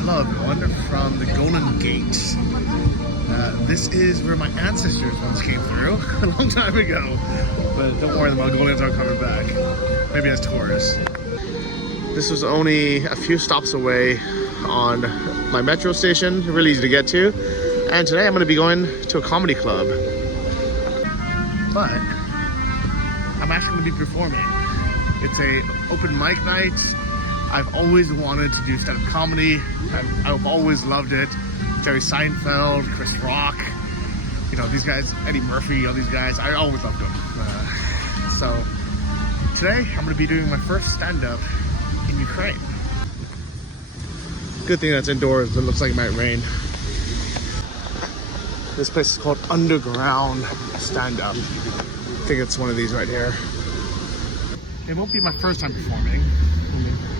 Hello everyone from the Golden Gate. This is where my ancestors once came through a long time ago. But don't worry, the Mongolians aren't coming back. Maybe as tourists. This was only a few stops away on my metro station, really easy to get to. And today I'm going to be going to a comedy club. But I'm actually going to be performing. It's a open mic night. I've always wanted to do stand-up comedy. I've always loved it. Jerry Seinfeld, Chris Rock, you know, these guys, Eddie Murphy, all these guys, I always loved them. So today I'm going to be doing my first stand-up in Ukraine. Good thing that's indoors, but it looks like it might rain. This place is called Underground Stand-Up. I think it's one of these right here. It won't be my first time performing.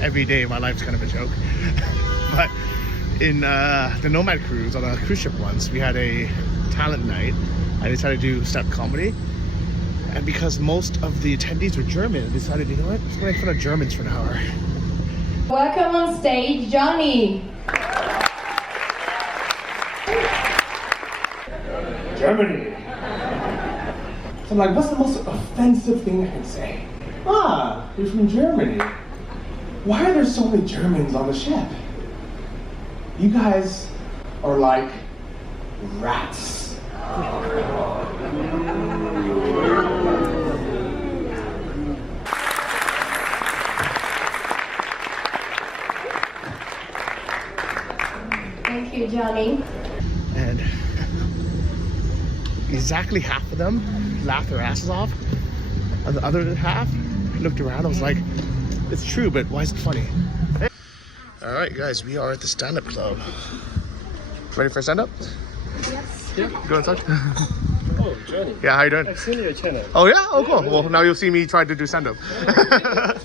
Every day of my life's kind of a joke. But in the Nomad cruise, on a cruise ship once, we had a talent night. I decided to do stand-up comedy. And because most of the attendees were German, I decided, you know what, let's make fun of Germans for an hour. Welcome on stage, Johnny. Germany. So I'm like, what's the most offensive thing I can say? Ah, you're from Germany. Why are there so many Germans on the ship? You guys are like rats. Thank you, Johnny. And exactly half of them laughed their asses off. And the other half looked around and was like, it's true, but why is it funny? All right, guys, we are at the stand-up club. Ready for stand-up? Yes. Yeah. Go inside. Oh, Johnny. Yeah, how you doing? I've seen your channel. Oh yeah? Oh cool. Really? Well, now you'll see me try to do stand-up.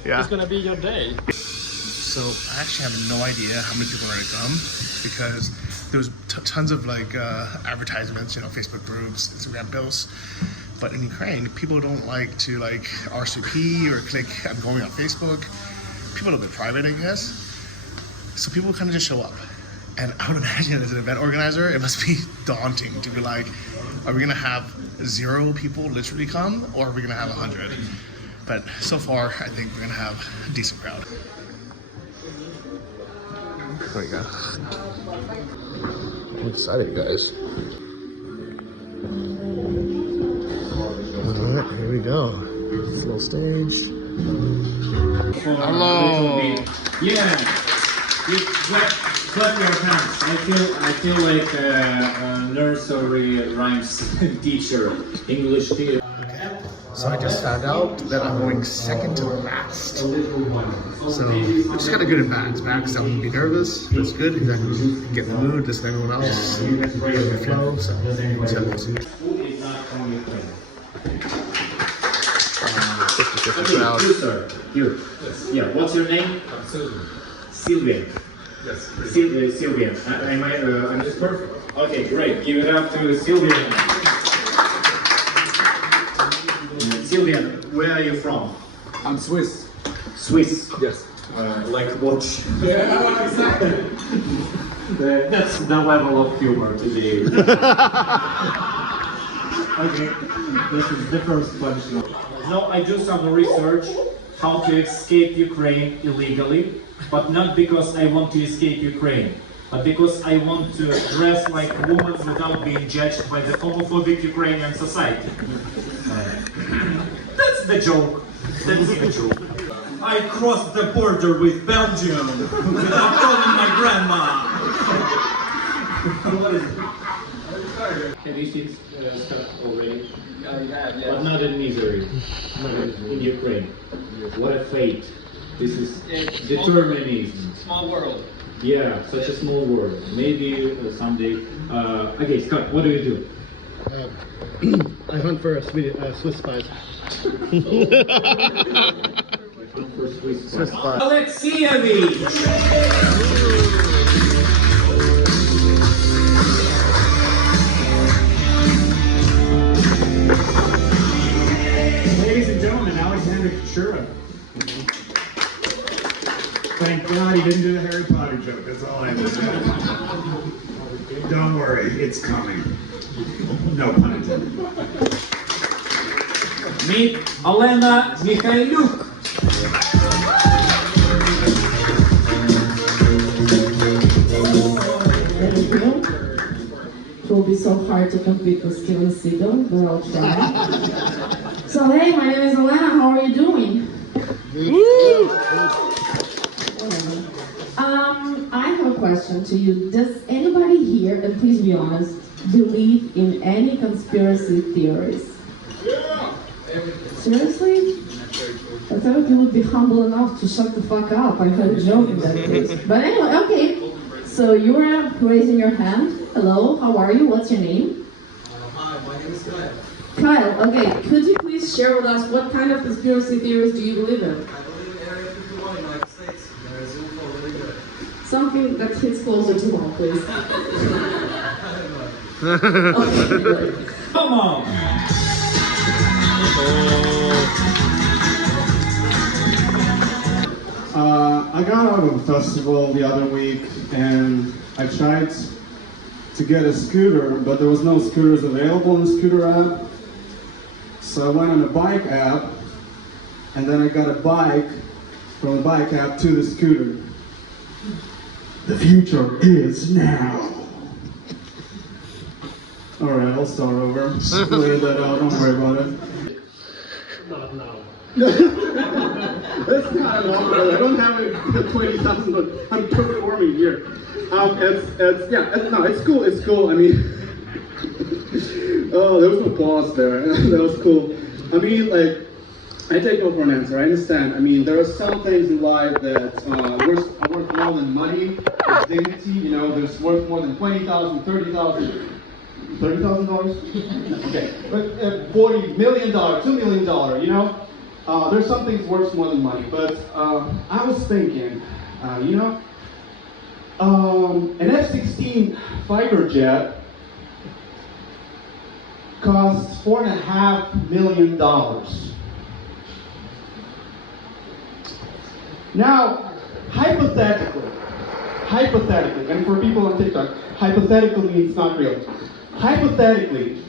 Yeah. It's gonna be your day. So I actually have no idea how many people are gonna come because there was tons of like advertisements, you know, Facebook groups, Instagram posts. But in Ukraine, people don't like to like RSVP or click I'm going on Facebook. People are a bit private, I guess. So people kind of just show up. And I would imagine as an event organizer, it must be daunting to be like, are we gonna have 0 people literally come or are we gonna have 100? But so far, I think we're gonna have a decent crowd. There we go. I'm excited, guys. Alright, here we go. This little stage. Hello. Yeah. You clap your hands. I feel like a nursery rhymes teacher, English teacher. So I just found out that I'm going second to last. So I just got a good advance. Max, I wouldn't be nervous. That's good. I can get in the mood, listen to everyone else, get in the flow. So we'll see how it goes. 50-50 crowd. You, sir. You. Yeah. What's your name? Sylvian. Yes. Sylvian. I'm just perfect. Okay, great. Give it up to Sylvian. Sylvian, where are you from? I'm Swiss. Swiss. Yes. Like watch. Yeah, exactly. That's the level of humor today. Okay, this is the first punchline. Now I do some research how to escape Ukraine illegally, but not because I want to escape Ukraine, but because I want to dress like a woman without being judged by the homophobic Ukrainian society. That's the joke. That's the joke. I crossed the border with Belgium without calling my grandma. What is it? Have you seen stuff already? Yeah. But not in misery, not in Ukraine. What a fate. This is determinism. Small world. Yeah, such a small world. Maybe someday. Okay, Scott, what do you do? I hunt for Swiss spies. For Swiss Swiss spot. Alexievich! Ladies and gentlemen, Alexander Kachura. thank God he didn't do the Harry Potter joke. That's all I did. Don't worry, it's coming. No pun intended. Meet Olena Mikhailuk. It will be so hard to compete with Steven Seagal, but I'll try. So hey, my name is Elena. How are you doing? I have a question to you. Does anybody here, and please be honest, believe in any conspiracy theories? Seriously? I thought you would be humble enough to shut the fuck up. I heard a joke in that case. But anyway, okay. So you were raising your hand. Hello, how are you? What's your name? Hi, my name is Kyle. Kyle, okay. Could you please share with us what kind of conspiracy theories do you believe in? I believe in Area 51 in the United States. There is UFO really good. Something that hits closer to home, please. Okay. Come on. I got out of a festival the other week and I tried to get a scooter, but there was no scooters available in the scooter app. So I went on a bike app and then I got a bike from the bike app to the scooter. The future is now. Alright, I'll start over. Clear that out, don't worry about it. That's not an offer. I don't have it 20,000, but I'm performing here. It's cool. It's cool. I mean, oh, there was no pause there. That was cool. I mean, like, I take no for an answer. I understand. I mean, there are some things in life that are worth more than money, or dignity. You know, there's worth more than $20,000, $30,000. $30,000? Okay, but $40 million, $2 million, you know? There's some things worth more than money, but I was thinking, you know, an F-16 fighter jet costs $4.5 million. Now, hypothetically, and for people on TikTok, hypothetical means not real. Hypothetically,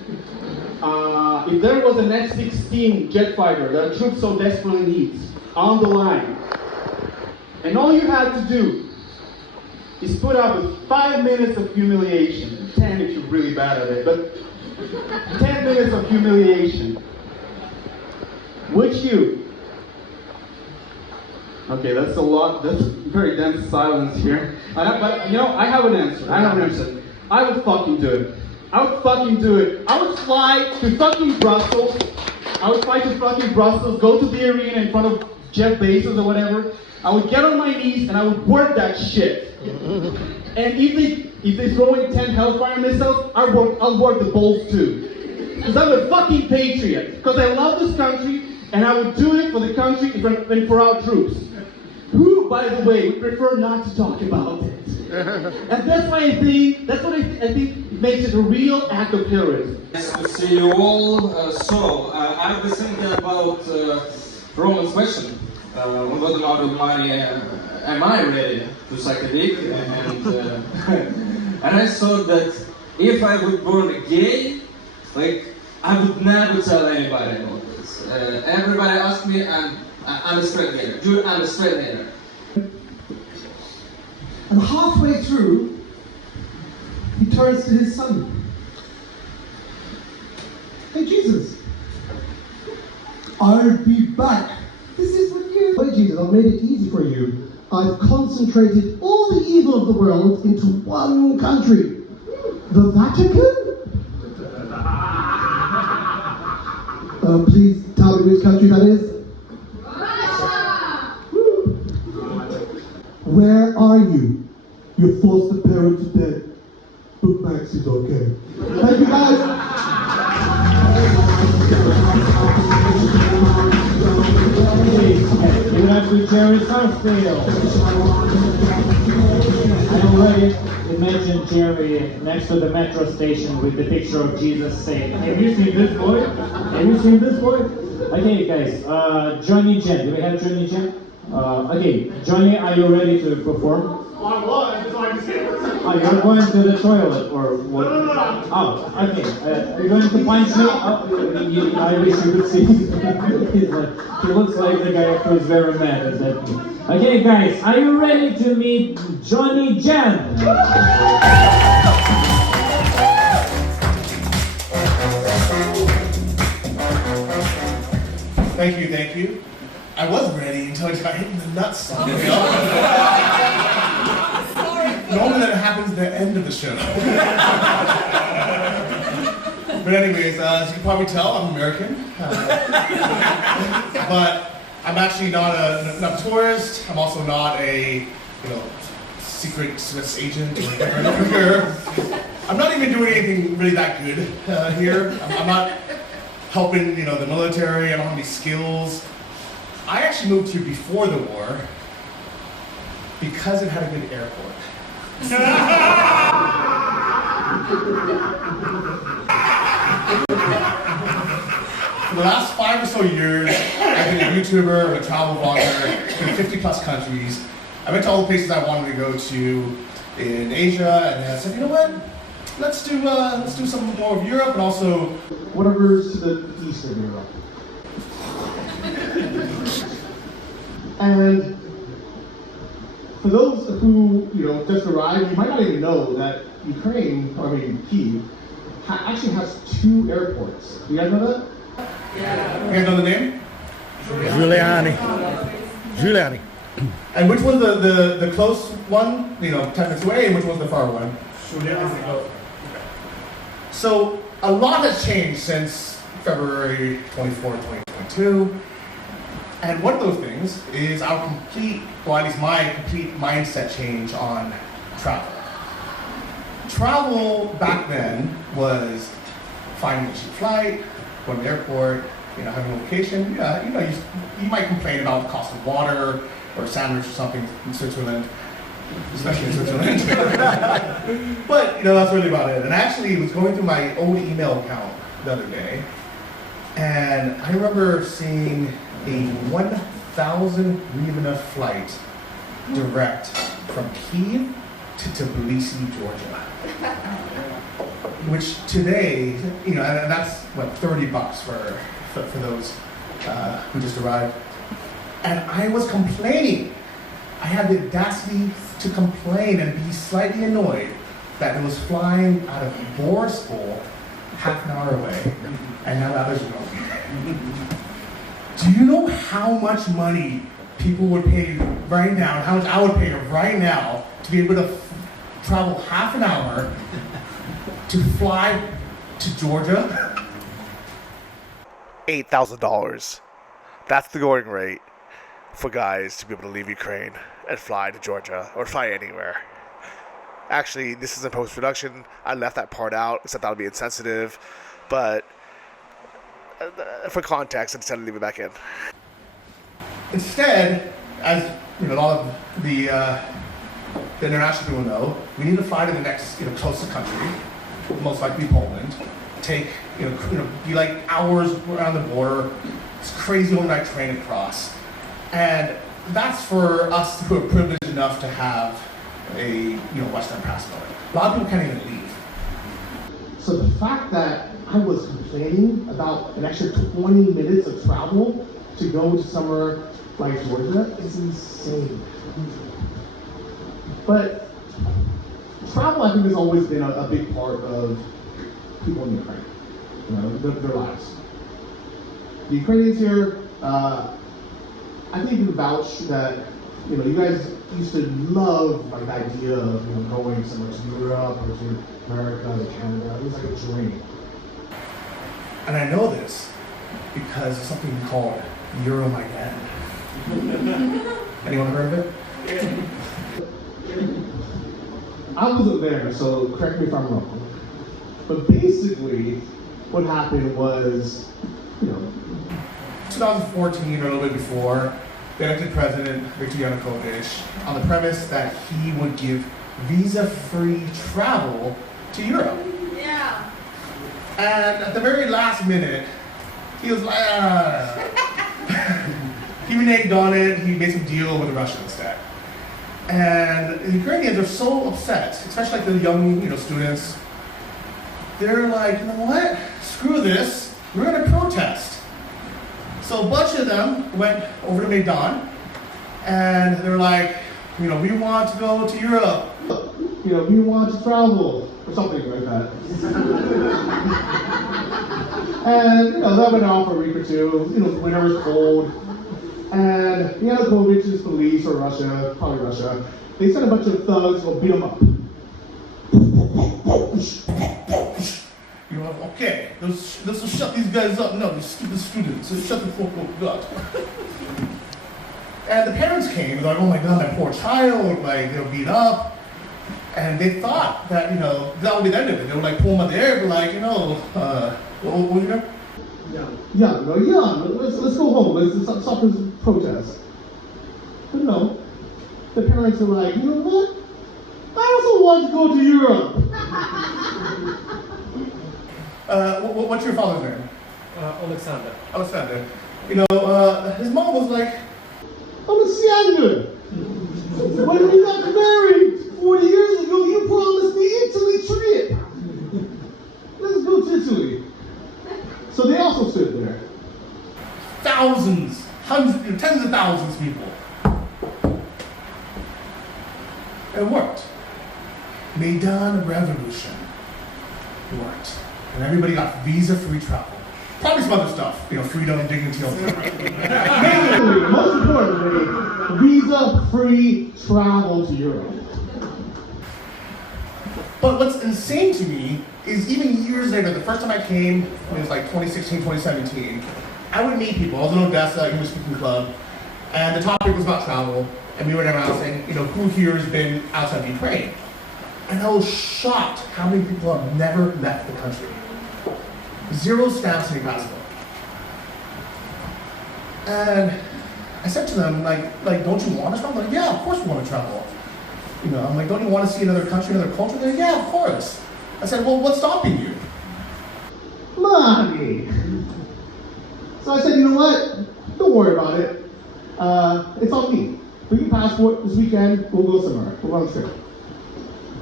if there was an F-16 jet fighter that our troops so desperately needs on the line, and all you had to do is put up with 5 minutes of humiliation, 10 if you're really bad at it, but 10 minutes of humiliation, would you? Okay, that's a lot, that's very dense silence here. But you know, I have an answer, I would fucking do it. I would fucking do it. I would fly to fucking Brussels. Go to the arena in front of Jeff Bezos or whatever. I would get on my knees and I would work that shit. And if they throw in 10 Hellfire missiles, I'll work the balls too. Because I'm a fucking patriot. Because I love this country and I would do it for the country and for our troops. Who, by the way, would prefer not to talk about it. And that's what I think makes it a real act of heroism. Nice to see you all. I've been thinking about Roman's question. On what amount of money am I ready to suck a dick? And I thought that if I would born gay, like, I would never tell anybody about this. Everybody asks me, I'm a straight hater. Dude, I'm a straight hater. And halfway through, he turns to his son. Hey Jesus, I'll be back. This is what you... Hey Jesus, I've made it easy for you. I've concentrated all the evil of the world into one country. The Vatican? Please tell me which country that is. Where are you? You forced the parent to death. But Max is okay. Thank you guys. Give it up to Jerry Southfield. I already imagined Jerry next to the metro station with the picture of Jesus saying, "Have you seen this boy? Have you seen this boy?" Okay, guys. Johnny Jen. Do we have Johnny Jen? Okay, Johnny, are you ready to perform? I was, so I just hit myself. Oh, you're going to the toilet or what? No. Oh, okay. Are you going to punch me? Oh, I wish you could see. He looks like the guy who is very mad at that. Okay, guys, are you ready to meet Johnny Jan? Thank you. I was ready until I just got hit in the nuts. You know? Normally that happens at the end of the show. But anyways, as you can probably tell, I'm American. But I'm actually not a tourist. I'm also not a secret Swiss agent or whatever. I'm not even doing anything really that good here. I'm not helping the military. I don't have any skills. I actually moved here before the war because it had a good airport. For the last 5 or so years, I've been a YouTuber and a travel vlogger in 50 plus countries. I went to all the places I wanted to go to in Asia, and then I said, you know what? Let's do some more of Europe and also whatever's to the east of Europe. And for those who just arrived, you might not even know that Kyiv, actually has 2 airports. Do you guys know that? Yeah. You guys know the name? Giuliani. And which one's the close one, 10 minutes away, and which one's the far one? So a lot has changed since February 24, 2022. And one of those things is our complete, well, at least my complete mindset change on travel. Travel back then was finding a cheap flight, going to the airport, having a vacation. Yeah, you might complain about the cost of water or a sandwich or something in Switzerland, especially in Switzerland. But that's really about it. And I actually was going through my old email account the other day, and I remember seeing a 1,000 hryvnia flight direct from Kyiv to Tbilisi, Georgia. Which today, and that's what, $30 for those who just arrived. And I was complaining. I had the audacity to complain and be slightly annoyed that it was flying out of Borstal half an hour away, and now others are going. Do you know how much money people would pay right now, and how much I would pay right now to be able to travel half an hour to fly to Georgia? $8,000. That's the going rate for guys to be able to leave Ukraine and fly to Georgia or fly anywhere. Actually, this is in post-production. I left that part out, except that would be insensitive. But for context, I decided to leave it back in. Instead, as a lot of the international people know, we need to fly to the next closest country, most likely Poland. Take be like hours around the border. It's crazy overnight train across, and that's for us who are privileged enough to have a Western passport. A lot of people can't even leave. So the fact that I was complaining about an extra 20 minutes of travel to go to somewhere like Georgia is insane. But travel, I think, has always been a big part of people in Ukraine, their lives. The Ukrainians here, I think you can vouch that, you guys used to love the idea of going somewhere to Europe or to America or Canada. It was like a dream. And I know this because of something called Euromageddon. Anyone heard of it? I wasn't there, so correct me if I'm wrong. But basically, what happened was, 2014 or a little bit before, the elected president, Viktor Yanukovych, on the premise that he would give visa-free travel to Europe. Yeah. And at the very last minute, he was like, he reneged on it. He made some deal with Russia instead. And the Ukrainians are so upset, especially like the young, students. They're like, you know what? Screw this. We're going to protest. So a bunch of them went over to Maidan, and they're like, we want to go to Europe. We want to travel, or something like that. And, that went on for a week or two. The winter was cold. And Yanukovych's police, or Russia, probably Russia, they sent a bunch of thugs to go beat them up. Okay, let's shut these guys up. No, these stupid students. Let's shut the fuck up. And the parents came, they're like, oh my god, my poor child, beat up. And they thought that, that would be the end of it. They would pull them out the air, but what was your name? Yeah, let's go home. Let's stop this protest. But no, the parents are like, you know what? I also want to go to Europe. What's your father's name? Alexander. Alexander. His mom was like, Alexander, when we got married 40 years ago, you promised me Italy trip. Let's go to Italy. So they also stood there. Thousands, hundreds, tens of thousands of people. It worked. Maidan Revolution. It worked. And everybody got visa-free travel. Probably some other stuff, freedom, dignity, all that. Mainly, most importantly, visa-free travel to Europe. But what's insane to me is even years later, the first time I came, it was 2016, 2017, I would meet people. I was in Odessa, English speaking club, and the topic was about travel, and we were around saying, who here has been outside of Ukraine? And I was shocked how many people have never left the country. 0 stamps in your passport. And I said to them, don't you want to travel? Like, yeah, of course we want to travel. I'm like, don't you want to see another country, another culture? They're like, yeah, of course. I said, well, what's stopping you? Money. So I said, you know what? Don't worry about it. It's on me. Bring your passport this weekend. We'll go somewhere. We'll go on a trip.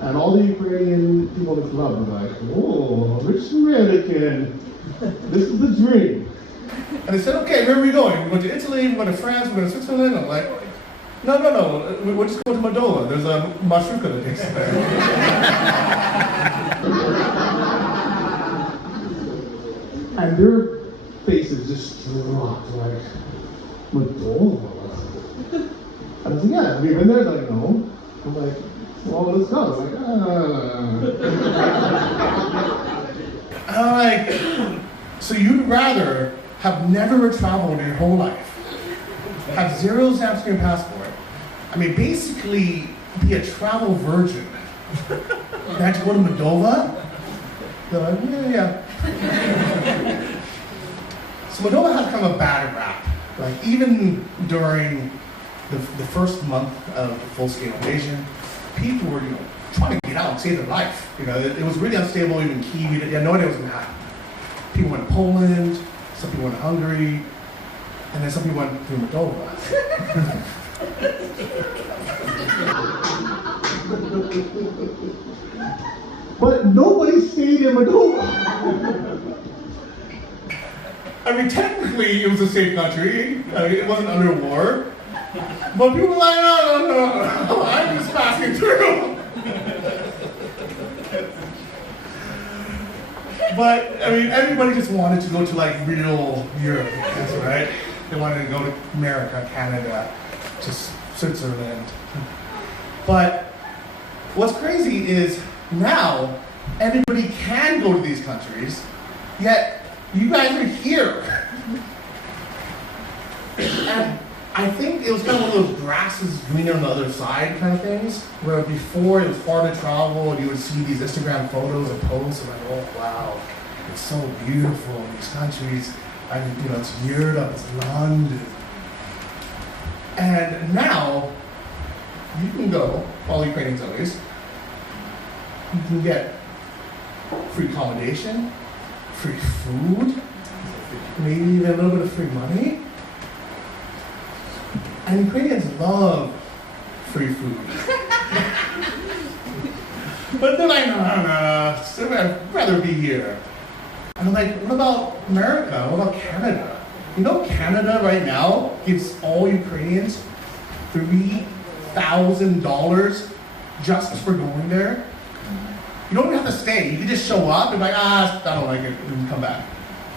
And all the Ukrainian people in the club were like, whoa, rich American. This is the dream. And they said, okay, where are we going? We're going to Italy, we're going to France, we're going to Switzerland. I'm like, no, we're just going to Moldova. There's a marshruka that takes us there. And their faces just dropped like, Moldova? And I was like, yeah, have you been there? They're like, no. I'm like, well, let's go. I'm like, so you'd rather have never traveled in your whole life, have 0 stamps in your passport, basically be a travel virgin, and have to go to Moldova? They're like, yeah. So Moldova has kind of a bad rap. Even during the first month of the full-scale invasion, people were, trying to get out and save their life. It was really unstable. Even Kyiv, you had no idea what was going to happen. People went to Poland, some people went to Hungary, and then some people went through Moldova. But nobody stayed in Moldova. Technically, it was a safe country. It wasn't under war. But people were like, no, I'm just passing through. But, everybody just wanted to go to, real Europe, right? They wanted to go to America, Canada, to Switzerland. But what's crazy is now everybody can go to these countries, yet you guys are here. And I think it was kind of one of those grass is greener on the other side kind of things, where before it was hard to travel and you would see these Instagram photos and posts and oh wow, it's so beautiful in these countries. It's Europe, it's London. And now, you can go, all Ukrainians at least, you can get free accommodation, free food, maybe even a little bit of free money. And Ukrainians love free food. But they're like, no, I'd rather be here. And I'm like, what about America? What about Canada? You know, Canada right now gives all Ukrainians $3,000 just for going there. You don't even have to stay. You can just show up and be like, I don't like it, and come back.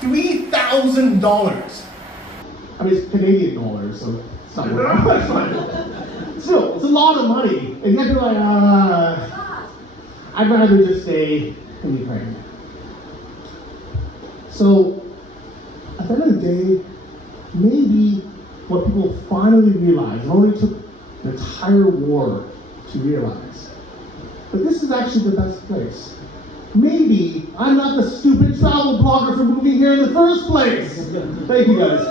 $3,000. I mean, it's Canadian dollars, so it's not worth much money. Still, it's a lot of money. And yet they're like, I'd rather just stay in Ukraine. So, at the end of the day, maybe what people finally realized, it only took an entire war to realize, but this is actually the best place. Maybe I'm not the stupid travel blogger for moving here in the first place. Thank you guys.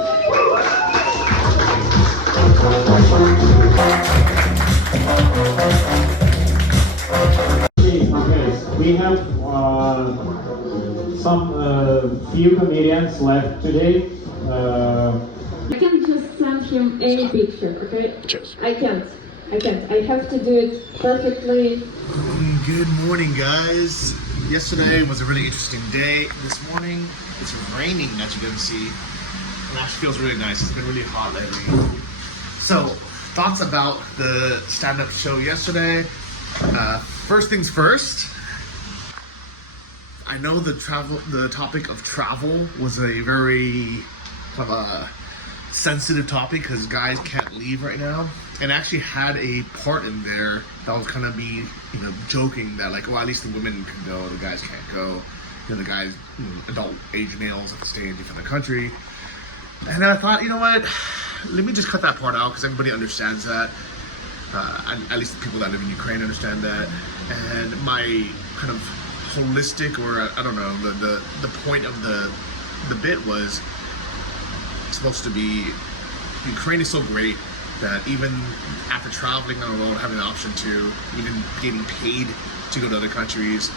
Okay, we have some few comedians left today. I can just send him any picture, okay? Cheers. I can't. I have to do it perfectly. Good morning, guys. Yesterday was a really interesting day. This morning, it's raining, as you can see. It actually feels really nice. It's been really hot lately. So, thoughts about the stand-up show yesterday. First things first. I know the topic of travel was a very kind of a sensitive topic because guys can't leave right now. And I actually had a part in there that was kind of be, joking that like, well, at least the women can go, the guys can't go. The guys, adult age males have to stay in different country. And I thought, you know what? Let me just cut that part out because everybody understands that. At least the people that live in Ukraine understand that. And my kind of holistic, or I don't know, the point of the bit was supposed to be Ukraine is so great that even after traveling on the road, having the option to, even getting paid to go to other countries,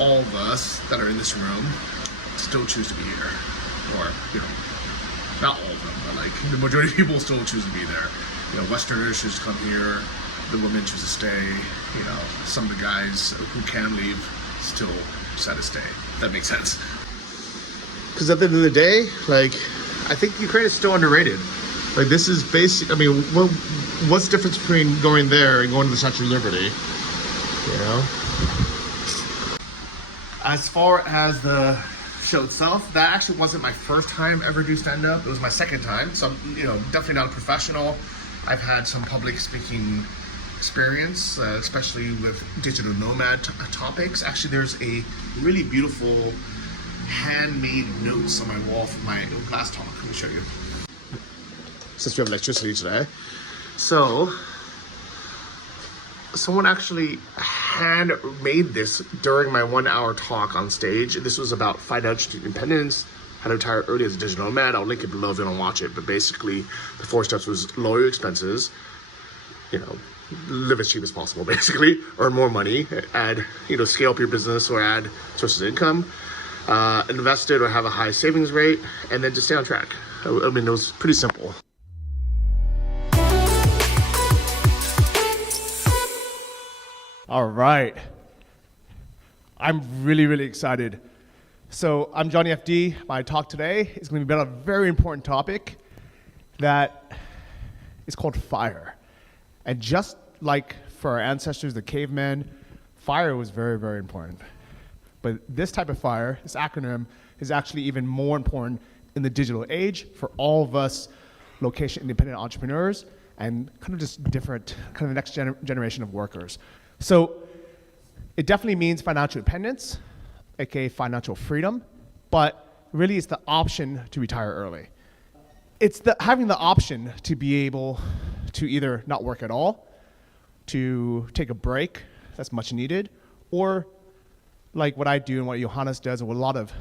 all of us that are in this room still choose to be here. Or, not all of them, but like the majority of people still choose to be there. Westerners choose to come here, the women choose to stay, some of the guys who can leave still decide to stay. That makes sense. Because at the end of the day, I think Ukraine is still underrated. This is basic. What's the difference between going there and going to the Statue of Liberty? As far as the show itself, that actually wasn't my first time ever do stand-up. It was my second time. So I'm, definitely not a professional. I've had some public speaking experience, especially with digital nomad topics. Actually, there's a really beautiful handmade notes on my wall from my last talk. Let me show you. Since we have electricity today. So, someone actually handmade this during my 1 hour talk on stage. This was about financial independence, how to retire early as a digital nomad. I'll link it below if you don't watch it. But basically, the 4 steps was lower your expenses, live as cheap as possible, basically, earn more money, add, scale up your business or add sources of income, invest it or have a high savings rate, and then just stay on track. It was pretty simple. All right. I'm really, really excited. So I'm Johnny FD. My talk today is going to be about a very important topic that is called fire. And just like for our ancestors, the cavemen, fire was very, very important. But this type of fire, this acronym, is actually even more important in the digital age for all of us location-independent entrepreneurs and kind of just different, kind of the next generation of workers. So it definitely means financial independence, aka financial freedom, but really it's the option to retire early. It's having the option to be able to either not work at all, to take a break that's much needed, or like what I do and what Johannes does and what a lot of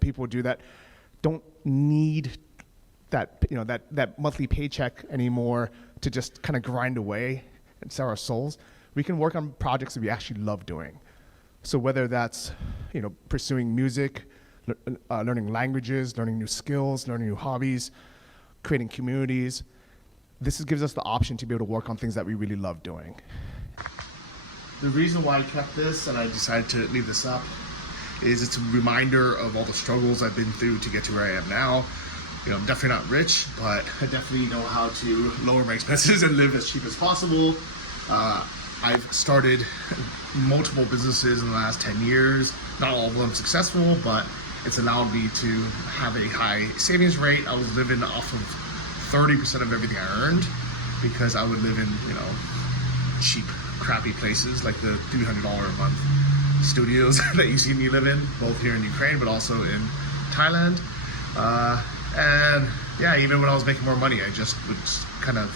people do that don't need that, that monthly paycheck anymore to just kind of grind away and sell our souls. We can work on projects that we actually love doing. So whether that's, pursuing music, learning languages, learning new skills, learning new hobbies, creating communities, this gives us the option to be able to work on things that we really love doing. The reason why I kept this and I decided to leave this up is it's a reminder of all the struggles I've been through to get to where I am now. You know, I'm definitely not rich, but I definitely know how to lower my expenses and live as cheap as possible. I've started multiple businesses in the last 10 years. Not all of them successful, but it's allowed me to have a high savings rate. I was living off of 30% of everything I earned because I would live in, you know, cheap, crappy places like the $300 a month studios that you see me live in, both here in Ukraine, but also in Thailand. And yeah, even when I was making more money, I just would kind of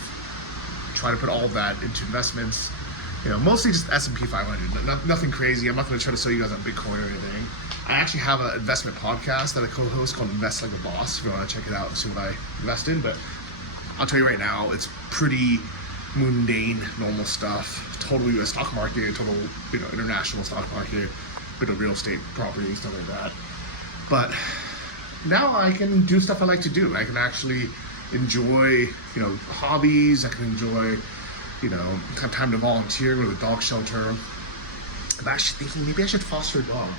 try to put all of that into investments. You know, mostly just S&P 500, nothing crazy. I'm not going to try to sell you guys on Bitcoin or anything. I actually have an investment podcast that I co-host called Invest Like a Boss, if you want to check it out and see what I invest in. But I'll tell you right now, it's pretty mundane, normal stuff. Total US stock market, total, you know, international stock market, bit of real estate property, stuff like that. But now I can do stuff I like to do. I can actually enjoy, you know, hobbies. I can enjoy, you know, have time to volunteer, go to a dog shelter. I'm actually thinking maybe I should foster a dog,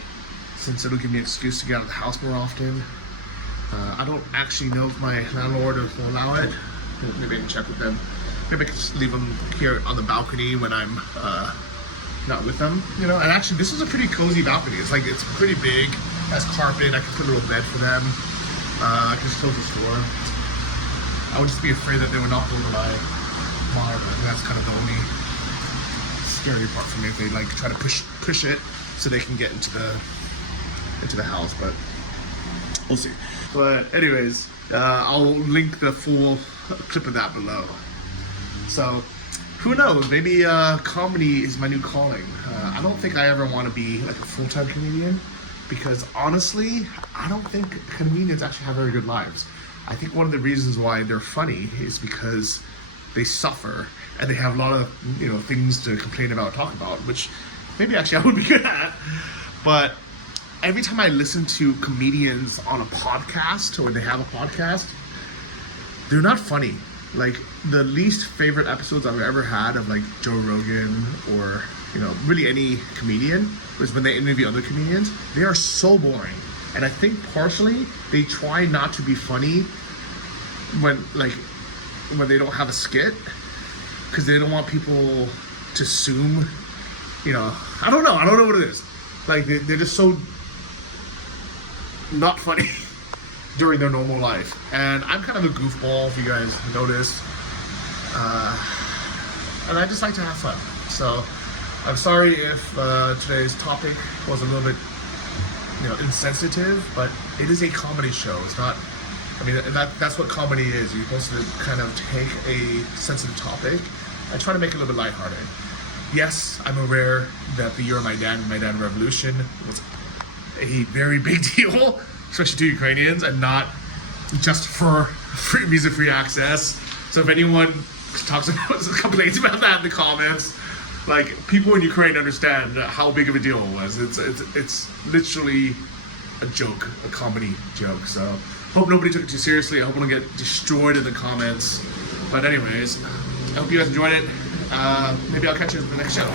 since it'll give me an excuse to get out of the house more often. I don't actually know if my landlord will allow it. Maybe I can check with them. Maybe I can just leave them here on the balcony when I'm not with them, you know. And actually, this is a pretty cozy balcony. It's like, it's pretty big, has carpet. I can put a little bed for them. I can just close the door. I would just be afraid that they would knock over my car, but I think that's kind of the only scary part for me, if they like try to push it so they can get into the house, but we'll see. But anyways, I'll link the full clip of that below. So who knows, maybe comedy is my new calling. I don't think I ever want to be like a full-time comedian, because honestly, I don't think comedians actually have very good lives. I think one of the reasons why they're funny is because they suffer and they have a lot of, you know, things to complain about, talk about, which maybe actually I would be good at. But every time I listen to comedians on a podcast, or they have a podcast, they're not funny. Like, the least favorite episodes I've ever had of like Joe Rogan or, you know, really any comedian was when they interview other comedians. They are so boring. And I think partially they try not to be funny when they don't have a skit, because they don't want people to assume, you know, I don't know what it is. Like, they're just so not funny during their normal life. And I'm kind of a goofball, if you guys noticed. And I just like to have fun. So I'm sorry if today's topic was a little bit, you know, insensitive, but it is a comedy show. It's not, I mean, that's what comedy is. You're supposed to kind of take a sensitive topic and try to make it a little bit lighthearted. Yes, I'm aware that the year of my dad revolution was a very big deal, especially to Ukrainians, and not just for visa-free access. So if anyone complains about that in the comments, like, people in Ukraine understand how big of a deal it was. It's literally a joke, a comedy joke. So hope nobody took it too seriously. I hope I don't get destroyed in the comments. But anyways, I hope you guys enjoyed it. Maybe I'll catch you in the next channel.